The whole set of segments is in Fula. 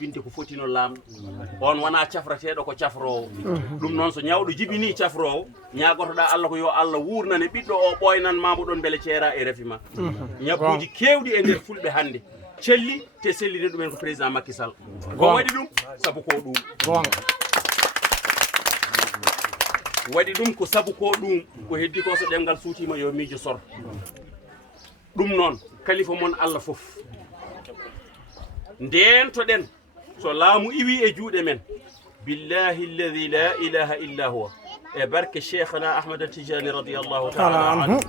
jibinde ko fotino lamdo on wana cafrateɗo ko cafrowo ɗum noon so ñawɗo jibini cafrowo ñagotoɗa Allah ko yo Allah wurnane ɓiɗɗo o ɓoynan mamo ɗon beele ceera e refima ñabbuji kewɗi e nder fulɓe hande celli te sellide ɗumen ko président Macky Sall ko waɗi ɗum sabu ko ɗum waɗi ɗum ko sabu ko ɗum ko heddi ko so ɗemgal suutima yo miijo sor ɗum noon kalifa mon Allah fof ndentoɗen so laamu iwi e juuɗe men billahi alladi la ilaha illa huwa e barke cheikhana ahmad tijani radiallahu taala anhu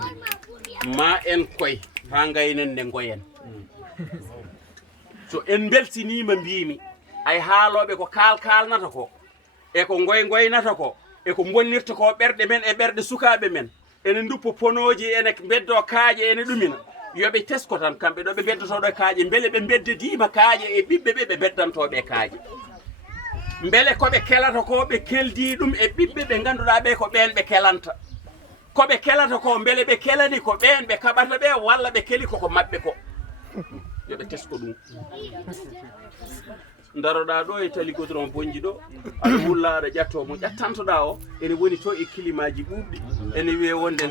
ma en koy ha gaynen nde goyen so en beltinima mbimi ay haaloɓe ko kalnata ko e ko goynata ko e ko bonnirta ko ɓerɗe men e ɓerɗe sukaɓe men ene duppo ponoji ene beddo kaaƴe ene ɗumina yoɓe tesko tan kamɓe ɗo ɓe beddotoɗo kaaƴe beele ɓe beddedima kaaƴe e ɓiɓɓe ɓe ɓe beddantoɓe kaaƴe beele koɓe kelata ko ɓe keldi ɗum e ɓiɓɓe ɓe ganduɗa ɓe ko ɓen ɓe kelanta koɓe kelata ko beele ɓe kelani ko ɓen ɓe kaɓata ɓe walla ɓe keli koko mabɓe ko yoɓe tesko ɗum daroɗa ɗo e tali goudron bonji ɗo aɗa wulla aɗa ƴatto mo ƴattantoɗa o ene woni to e kilimaji ɓuuɓɗi ene wiye wonde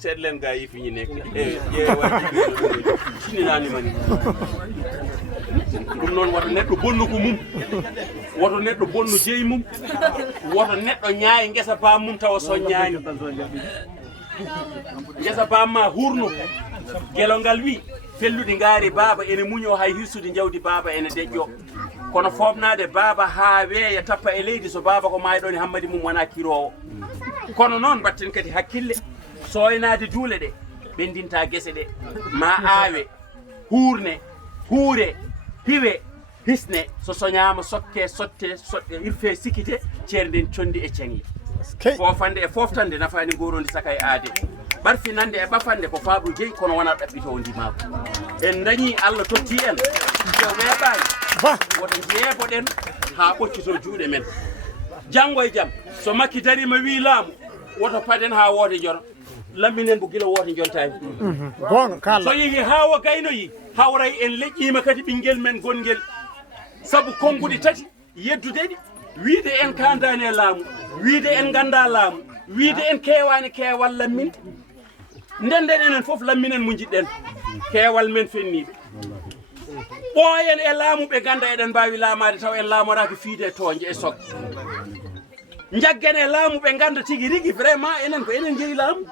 seedlen ga yifiñine e ƴeewaji sininanimani ɗum noon woto neɗɗo bonnu ko mum woto neɗɗo bonnu jeeyi mum woto neɗɗo ñaayi guesa bam mum tawa soññani guesa bam ma hurno gelongal wi felluɗi ngaari baaba ene muño hay hirsude jawdi baaba ene deƴƴo kono fobnade baaba ha weeya tappa e leydi so baaba ko mayɗon hammadi mum wona kirowo kono noon batten kadi hakkille soynade duule ɗe ɓendinta guese ɗe ma aawe huurne huure hiwe hisne so soñama sokke sotte irfe sikkite ceerde nden condi e cengle fofande e foftande nafani gorondi saka e aade ɓarfinande e ɓafande ko faaɓru jeeyi kono wona ɗaɓɓito ndimako en dañi Allah totti en so weeɓani woto jeeboɗen ha ɓoccito juuɗe men janggo e jaam so Macky darima wi laamu woto paden ha woode joro lamminen bo gila woode jontani so yeehi hawa gaynoyi hawray en leƴƴima kadi ɓinguel men gongel saabu konguɗi tati yeddudeɗi wiide en kandani e laamu wiide en ganda laamu wiide en kewani keewal lammin ndenden enen foof lamminen mo jiɗɗen keewal men fenniɓe ɓooyen e laamu ɓe ganda eɗen mbawi laamade taw en laamoraki fiide e toonje e sogge jaggen e laamu ɓe ganda tigui rigui vraiment enen ko enen jeeyi laamu